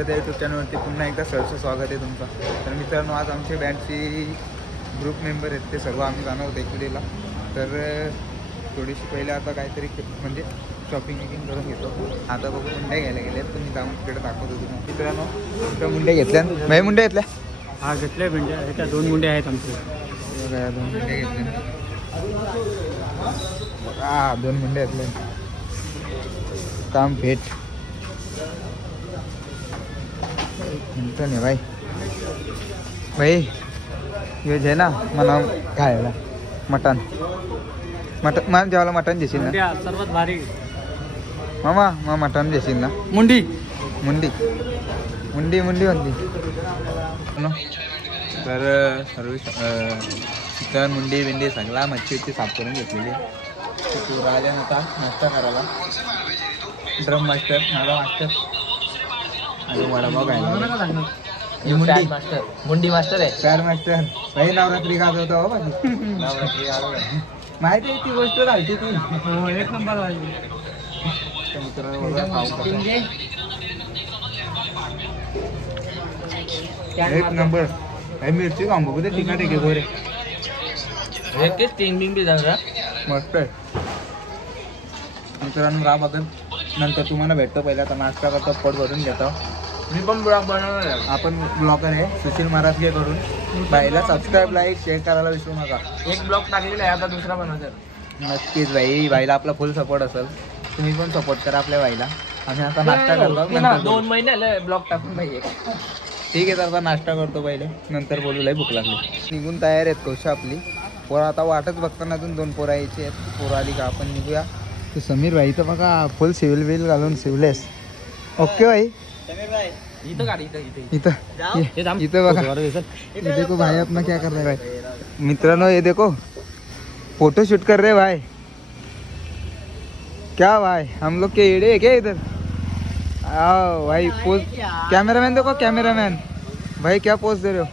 करत यूट्यूब चॅनलवरती पुन्हा एकदा सहर्ष स्वागत आहे तुमचं. तर मित्रांनो, आज आमचे बँडची ग्रुप मेंबर आहेत ते सर्व आम्ही जाणार होतो एकविरेला. तर थोडीशी पहिले आता काहीतरी म्हणजे शॉपिंग विकिंग करून घेतो. आता बघू मुंड्या घ्यायला गेले, तुम्ही जाऊन तिकडे दाखवतो तुम्ही. मित्रांनो त्या मुंड्या घेतल्या, नाही मुंड्या घेतल्या, हा घेतल्या मुंड्या. त्या 2 मुंड्या आहेत आमच्या. 2 मुंड्या घेतल्या, हा 2 मुंड्या घेतल्या. काम भेट म्हणतो नाही भाई. भाई हे जे ना मला खायला मटण मला जेवायला मटण देशील ना सर्वात भारी मामा. मग मटण देशील ना. मुंडी मुंडी मुंडी मुंडी म्हणती. तर सर्व चिकन मुंडी बिंडी सगळा मच्छी साफ करून घेतलेली. राहिल्या नव्हता नाश्ता करायला. ड्रम मास्टर, नाला मास्टर आणि वडापाव खायला. मुंडी मास्टर आहे. पॅर मास्टर भाई नवरात्री गाजवतो हो माझी. नवरात्री माहिती आहे ती गोष्ट घालते ती. एक नंबर आहे. एक नंबर. मिरची खांबू कुठे तिखट आहे गोरे. मस्त आहे मित्रांनो. राहा बघत नंतर तुम्हाला भेटतो. पहिला तर नाश्ता करतो, पोट भरून घेतो. मी पण ब्लॉग बनवणार आहे. आपण ब्लॉगर आहे सुशील महाराजगे करून. बाईला सबस्क्राईब लाईक शेअर करायला विसरू नका. एक ब्लॉग टाकलेला आहे, आता दुसरा बनवायचा. नक्कीच भाई, बाईला आपला फुल सपोर्ट असेल. तुम्ही पण सपोर्ट करा आपल्या बाईला. आम्ही आता नाश्ता करतो. 2 महिने ब्लॉग टाकून पाहिजे. ठीक आहे, तर आता नाश्ता करतो पहिले, नंतर बोलू. लई भूक लागली. निघून तयार आहेत कोशा आपली. पोरं आता वाटच बघताना अजून 2 पोरं यायची आहेत. पोरं आली का आपण निघूया. तू समीर भाई तर बघा फुल सिव्हिल बिल घालून शिवलेस. ओके भाई. इथं बघा. ये देखो भाई अपना क्या कर रहे भाई. मित्रांनो ये देखो फोटो शूट कर रहे भाई. क्या भाई हम लोग के एड़े है क्या इधर. आओ भाई पोज. कैमरामैन देखो, कैमरामैन भाई क्या पोज दे रहे हो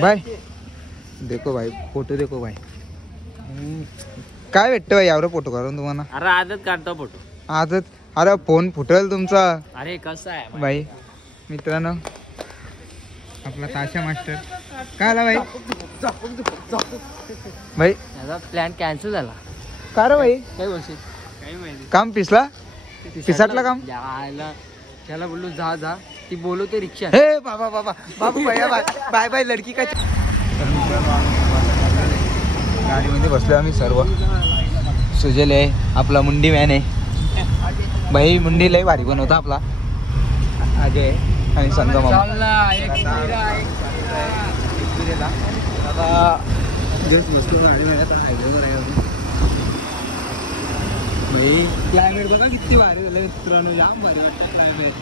भाई. देखो भाई फोटो देखो भाई. काय भेटतं भाई यावर फोटो करून तुम्हाला. अरे आदत काढतो फोटो. आजच. अरे फोन फुटेल तुमचा. अरे कसं आहे भाई. मित्रांनो आपला ताशा मास्टर काय आला भाई. भाई प्लॅन कॅन्सल झाला. का रे भाई. काय बोलशील. काही माहिती. काम पिसटला काम. त्याला बोललो जा ती बोलवते रिक्षा. हे बाबा बाबा बाबू भैया बाय बाय लडकी का. गाडीमध्ये बसलो आम्ही सर्व. सुजल आहे आपला, मुंडी मॅन आहे भाई. मुंडी लय भारी बनवता आपला अजय आणि संगम. आता जस्ट बसलो गाडीमध्ये. आता हायवेवर आहे भाई. क्लायमेट बघा किती भारी झालं मित्रांनो. जाम भारी वाटतं क्लायमेट.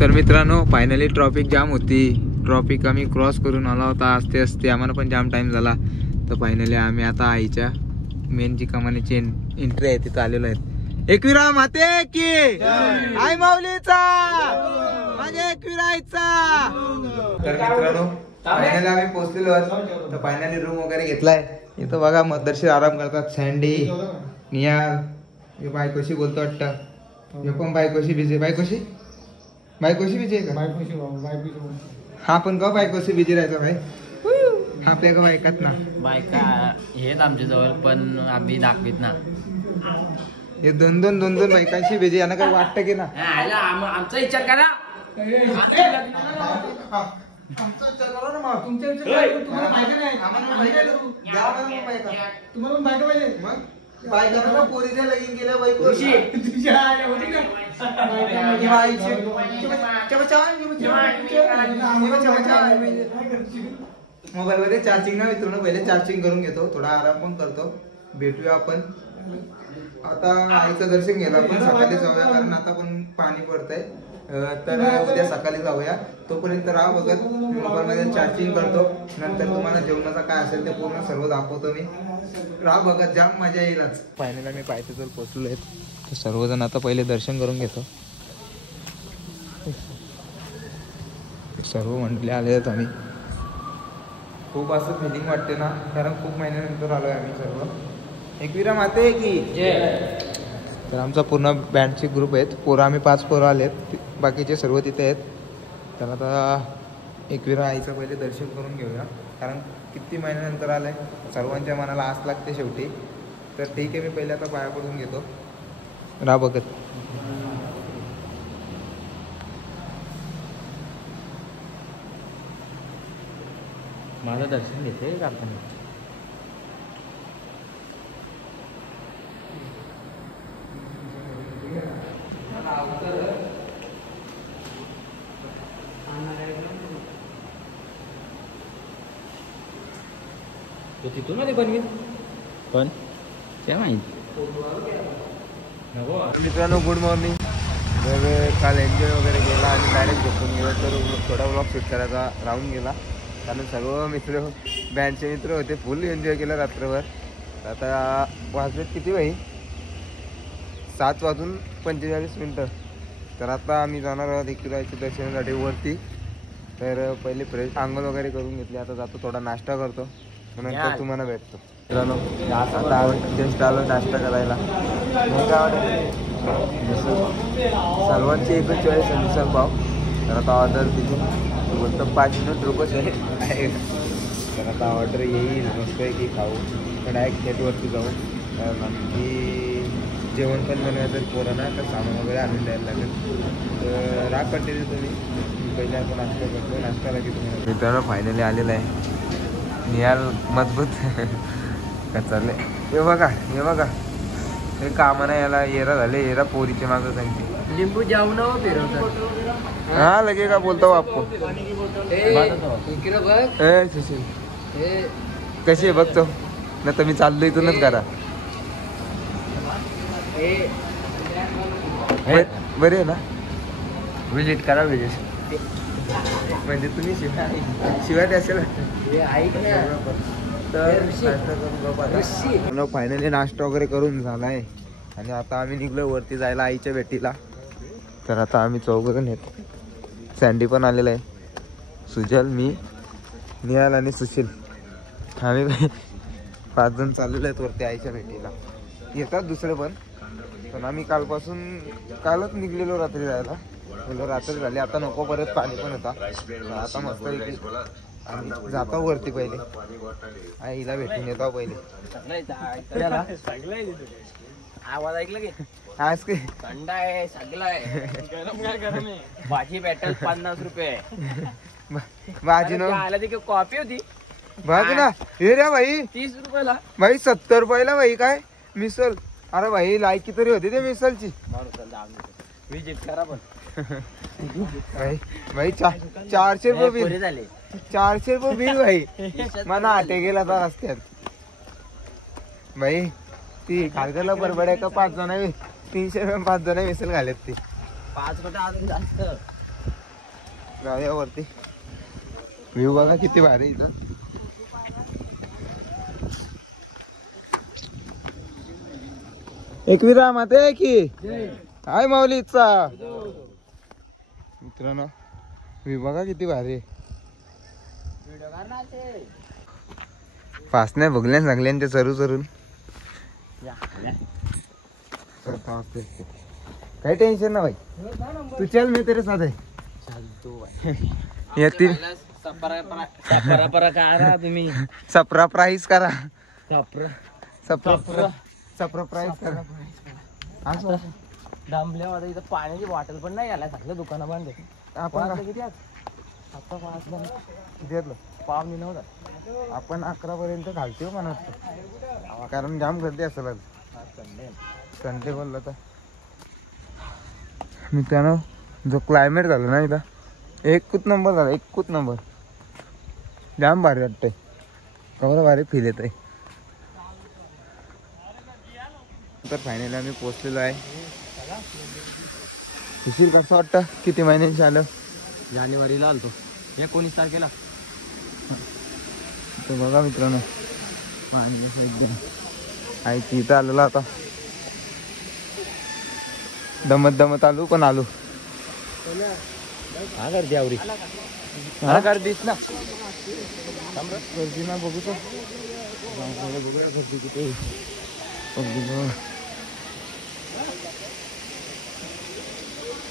तर मित्रांनो फायनली ट्रॉफिक जाम होती. ट्रॉफिक आम्ही क्रॉस करून आला होता. असते आम्हाला पण जाम टाइम झाला. तर फायनली आम्ही आता आईच्या मेन जी कमानीची एंट्री आहे तिथं आलेलो आहेत. एकविरा माते की आई माऊलीचा माझ्या एकविरायचा. तर मित्रांनो फायनली आम्ही पोहोचलेलो आहोत. तर फायनली रूम वगैरे घेतलाय. इथं बघा मदरशी आराम करतात. सँडी नियाल हे बायकोशी बोलतो वाटतं. हे पण बायकोशी बिझी. बायकोशी बिझी आहे का? हा पण का बायकोशी बिझी राहायचा भाई. आपल्या का बायकात ना बायका हेच आमच्या जवळ पण आम्ही दाखवीत ना. हे दोन बायकांशी बिझी. यांना काय वाटतं की ना आमचा विचार करा. आमचा विचार करा ना मग. तुमचा विचार तुम्हाला माहिती नाही. आम्हाला माहिती आहे. तुम्हाला पण बायका पाहिजे. मग बायकांना पोरीच्या लगीन केल्या बायको मोबाईल मध्ये चार्जिंग ना मित्रांनो. पहिले चार्जिंग करून घेतो. थोडा आराम पण करतो. भेटूया आपण आता. आईचं दर्शन घ्यायला आपण सकाळी जाऊया कारण आता पण पाणी पडतंय. तर उद्या सकाळी जाऊया. तोपर्यंत राहा बघत. मोबाईल मध्ये चार्जिंग करतो. नंतर तुम्हाला जेवणाचा काय असेल ते पूर्ण सर्व दाखवतो मी. राहा बघत. जाम मजा येईलच. फायनली मी पायथ्याजवळ पोहोचलो आहे. तर सर्वजण आता पहिले दर्शन करून घेतो. सर्व मंडळी आले आहेत. आम्ही खूप असं फिलिंग वाटते ना कारण खूप महिन्यानंतर आलोय आम्ही सर्व. एकविरा माते की तर आमचा पूर्ण बँडचे ग्रुप आहेत. पोरं आम्ही 5 पोरं आलेत. बाकीचे सर्व तिथे आहेत. तर आता एकविरा आईचं पहिले दर्शन करून घेऊया कारण किती महिन्यानंतर आलंय. सर्वांच्या मनाला आस लागते शेवटी. तर ठीक आहे मी पहिले आता पाया पडून घेतो. राहा बघत. माझं दर्शन घेते आपण. तो तिथून मध्ये बनवीन पण त्या माहिती. मित्रांनो गुड मॉर्निंग. तर काल एन्जॉय वगैरे केला आणि डायरेक्ट झोपून गेलो. तर थोडा व्लॉग शूट करायचा राहून गेला कारण सर्व मित्र बँडचे मित्र होते. फुल एन्जॉय केला रात्रभर. आता वाजलेत किती भाई 7:45. तर आता आम्ही जाणार आहोत एकविराच्या दर्शनासाठी वरती. तर पहिले फ्रेश आंघोळ वगैरे करून घेतली. आता जातो थोडा नाश्ता करतो नंतर तुम्हाला भेटतो. मित्रांनो आता जस्ट आलो नाश्ता करायला. मग काय सर्वांची एकच चॉईस आहे मिसळ पाव. तर आता ऑर्डर दिली. बोलतो 5 मिनिट रुपये आहे. तर आता ऑर्डर येईल मस्त आहे की खाऊ. तर डायरेक्ट खेतवरती जाऊ. आणखी जेवण पण बनवायचं पोरांना. तर सामान वगैरे आणून द्यायला लागेल. तर राग कंटिन्यू तुम्ही. पहिले आपण नाश्ता करतो. नाश्ता लागेल तुम्हाला. मित्रांनो फायनली आलेला आहे. निहाल मजबूत काय चाललंय हे बघा. हे कामाना याला येरा झाले. येरा पोरीचे मागं सांगते लिंबू जाऊ ना फिरवतात. हा लगे का बोलतो आपको. सुशील कशी आहे बघतो ना. तर मी चाललो इथूनच करा. बरे आहे ना. विजिट करा. विजिट म्हणजे तुम्ही शिवाय द्याल. तर फायनली नाश्ता वगैरे करून झालाय आणि आता आम्ही निघलो वरती जायला आईच्या भेटीला. तर आता आम्ही चौघजण येतो. सँडी पण आलेला आहे. सुजल मी निहाल आणि सुशील आम्ही 5 जण चाललेलो आहेत वरती आईच्या भेटीला. येतात दुसरे पण आम्ही कालच निघलेलो रात्री जायला. रात्री झाली. आता नको परत पाणी पण होता. आता मस्त आम्ही जातो वरती. पहिले आईला भेटून येतो पहिले. आवाज ऐकला की आज काय थंड आहे सगळं गरम आहे. भाजी भेटेल 50 रुपये. भाजी न आला ती कॉफी होती बघ ना. हे रे भाई 30 रुपयाला. भाई 70 रुपयाला भाई काय मिसल. अरे भाई लायकी तरी होती ते मिसलची. विजिट करा पण. भाई 400 रुपये बिल झाले. 400 रुपये बिल भाई. मना आटे गेला तर रस्त्यात भाई. ती खारगरला बरोबर आहे का 5 जण 300 रुपये 5 जण मिसल घालेत. ती 5 कुठे अजून जास्त. जाऊया वरती. व्ह्यू बघा किती भारी इथं. एकविरा माते की हाय माऊलीचा मित्रांनो बघा किती भारी पासण्या भुगल्या सगळ्यांच्या चरू चरून काही टेन्शन ना भाई तू चल मी तेरे साथ है येतील तुम्ही सपरा प्राईस करा सपरा सपरा प्राईस करा असं डांबल्यावर इथं पाण्याची बॉटल पण नाही आला सगळं दुकानं बंद आहे. आपण किती आज? आता 5 बंद. घेतलं पावणे 9 झाले. आपण 11 पर्यंत घालतो म्हणत कारण जाम गर्दी असेल आज संडे बोलला तर मित्रांनो जो क्लायमेट झाला ना इथं एकूच नंबर झाला एकूच नंबर जाम भारी वाटतंय कवर भारी फील येत आहे. तर फायनली आम्ही पोहोचलेलो आहे. सुशील कसं वाटतं किती महिन्यांची आलं जानेवारीला आलतो 19 तारखेला. तर बघा मित्रांनो आहे की इथं आलेला आता दमत आलो पण आलो. हा गर्दी आवरी गर्दीच ना गर्दी ना बघू तर बघूया गर्दी किती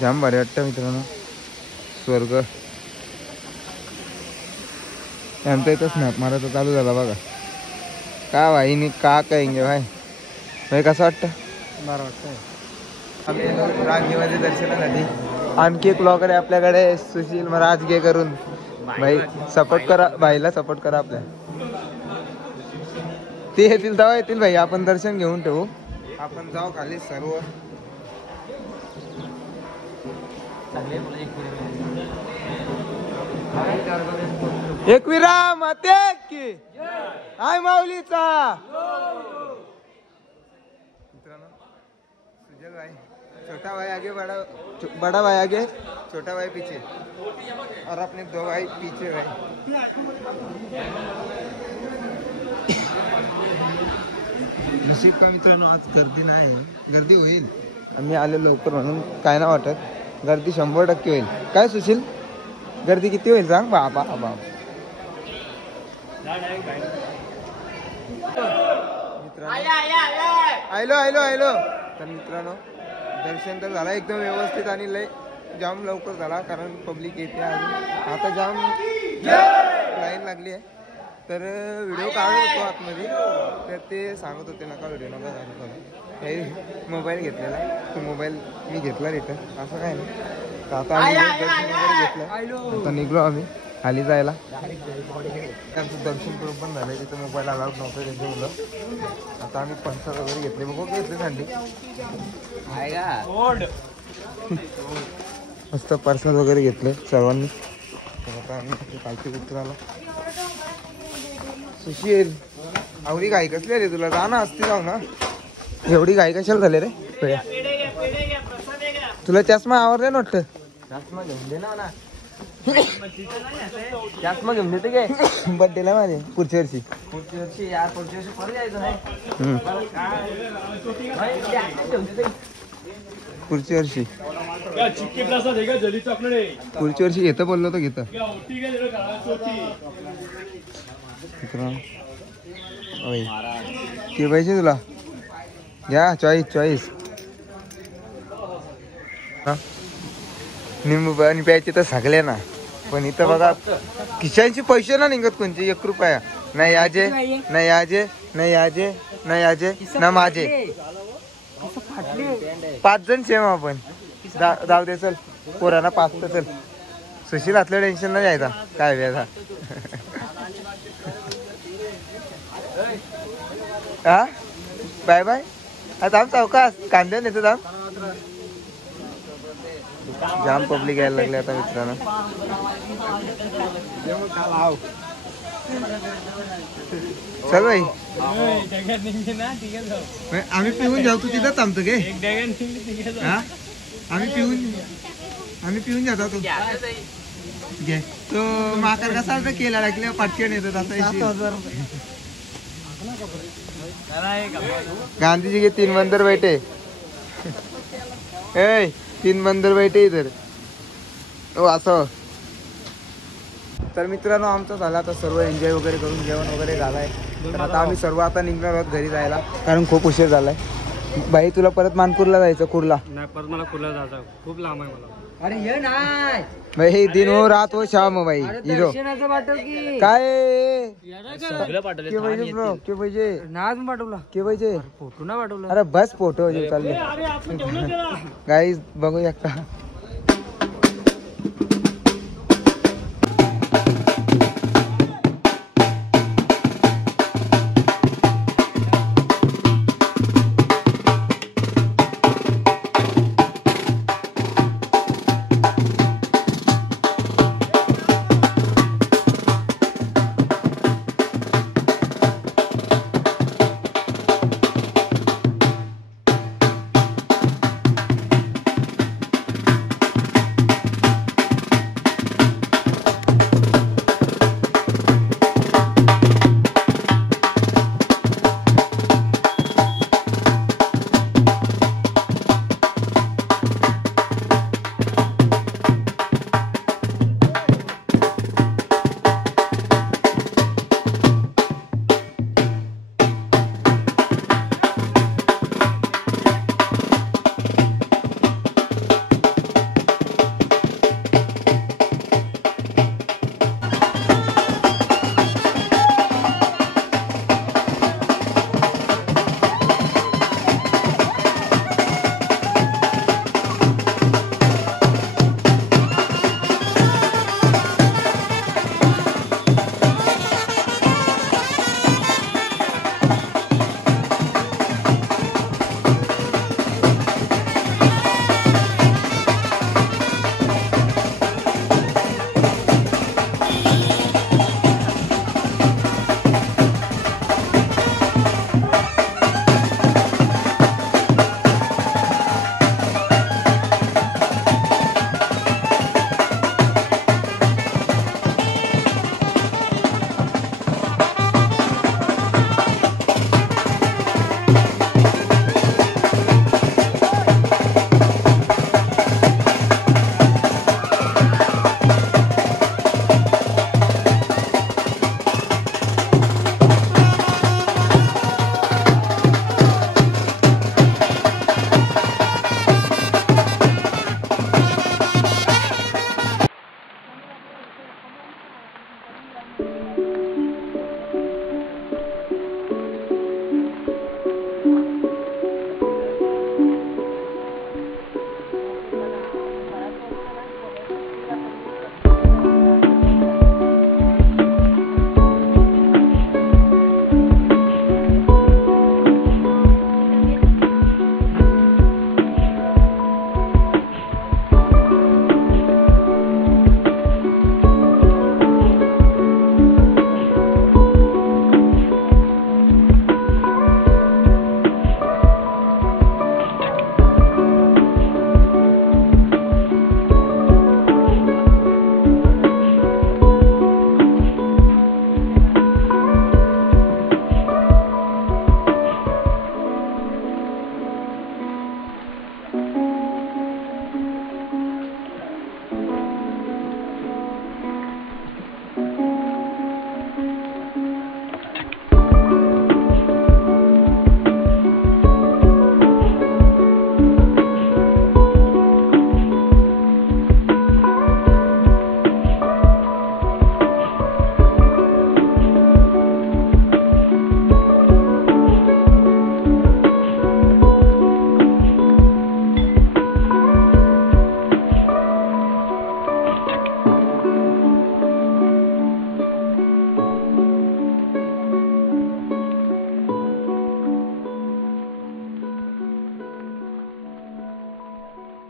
जाम भारी वाटतं मित्रांनो स्वर्ग यांचा इथं स्नॅप मारायचं चालू झाला बघा का भाईनी का कहेंगे भाई भाई कसं वाटतं बरं वाटतंय. आम्ही राजगीमध्ये दर्शनासाठी आणखी एक ब्लॉगर आहे आपल्याकडे सुशील मग राजगे करून भाई सपोर्ट करा भाईला सपोर्ट करा आपल्या ते येतील तेव्हा येतील भाई आपण दर्शन घेऊन ठेवू आपण जाऊ खाली सर्व एकविरा माते की हाय माऊलीचा मित्रांनो सुजल भाई छोटा भाई आगे बड़ा भाई आगे छोटा भाई पीछे और अपने 2 भाई पीछे भाई. नशीब का मित्रांनो आज गर्दी नाही गर्दी होईल आम्ही आले लवकर म्हणून काय ना वाटत गर्दी 100% होईल. काय सुशील गर्दी किती होईल सांग बाबा बाबा. आयलो तर मित्रांनो दर्शन तर झाला एकदम व्यवस्थित आणि लय जाम लवकर झाला कारण पब्लिक येते अजून आता जाम लाईन लागली आहे. तर व्हिडिओ काढत होतो आतमध्ये तर ते सांगत होते नका व्हिडिओ नका काढू करा हे मोबाईल घेतलेला तो मोबाईल मी घेतला रिटर्न असं काय नाही. तर आता आम्ही दर्शन वगैरे घेतलं आता निघलो आम्ही खाली जायला त्यांचं दर्शन करून पण झालं तिथं मोबाईल अलाउड नव्हतं त्यांचे मुलं. आता आम्ही पंचर वगैरे घेतले बघू घेतले थंडी मस्त पर्सनल वगैरे घेतले सर्वांनी. तर आता आम्ही खालती उतराला सुशील आवडी घाई कसली रे तुला जा ना असती जाऊ ना एवढी घाई कशाला झाले रे तुला चष्मा आवडले ना वाटतं चष्मा घेऊन दे ना चष्मा घेऊन देते काय बड्डेला माझे पुढच्या वर्षी पुढच्या वर्षी परत यायचं नाही पुढच्या वर्षी पुढच्या वर्षी येतं बोललो तर घेतं ते पाहिजे तुला घ्या चॉईस निंबू पाणी प्यायचे तर सगळे ना पण इथं बघा खिशांची पैसे ना निघत कोणचे 1 रुपया नाही आजे नाही आजे नाही आजे नाही आजे ना माझे 5 जण सेम आपण जाऊ दे चल पोरांना 5 तर चल सुशील असलं टेन्शन नाही यायचा काय व्याजा हा बाय बाय आता आम चौकास कांद्या नेतो दाम जाम पब्लिक यायला लागले आता मित्रांनो चल भाई आम्ही पिऊन जाऊ तू तिथं थांबतो गे आम्ही पिऊन जातो तू घे तो माकड कसा केला लागल्या पाटक्यान येतात आता गांधी जी के 3 बंदर बैठे ए 3 बंदर बैठे इधर हो असं. तर मित्रांनो आमचं झालं आता सर्व एन्जॉय वगैरे करून जेवण वगैरे झालंय. तर आता आम्ही सर्व आता निघणार आहोत घरी जायला कारण खूप उशीर झालाय. बाई तुला परत मानपूरला जायचं कुर्ला. नाही परत मला कुर्ला जायचं खूप लांब आहे मला. अरे ये नाही भाई दिन हो रात हो शाम हो भाई हिरो दर्शनाचं पाठव की काय सगळं पाठवलं के पाहिजे ब्रो के पाहिजे नाच पाठवला के पाहिजे फोटो ना पाठवला. अरे बस फोटो चालले गाईज बघू शकता.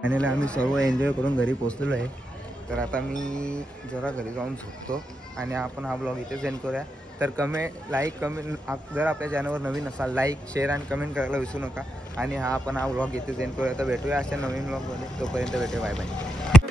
फायनली आम्ही सर्व एन्जॉय करून घरी पोहोचलेलो आहे. तर आता मी जरा घरी जाऊन झोपतो आणि आपण हा ब्लॉग इथेच एंड करूया. तर कमेंट जर आपल्या चॅनलवर नवीन असाल लाईक शेअर आणि कमेंट करायला विसरू नका. आणि हा आपण हा ब्लॉग इथेच एंड करूया. तर भेटूया अशा नवीन ब्लॉगमध्ये. तोपर्यंत भेटूया. Bye bye.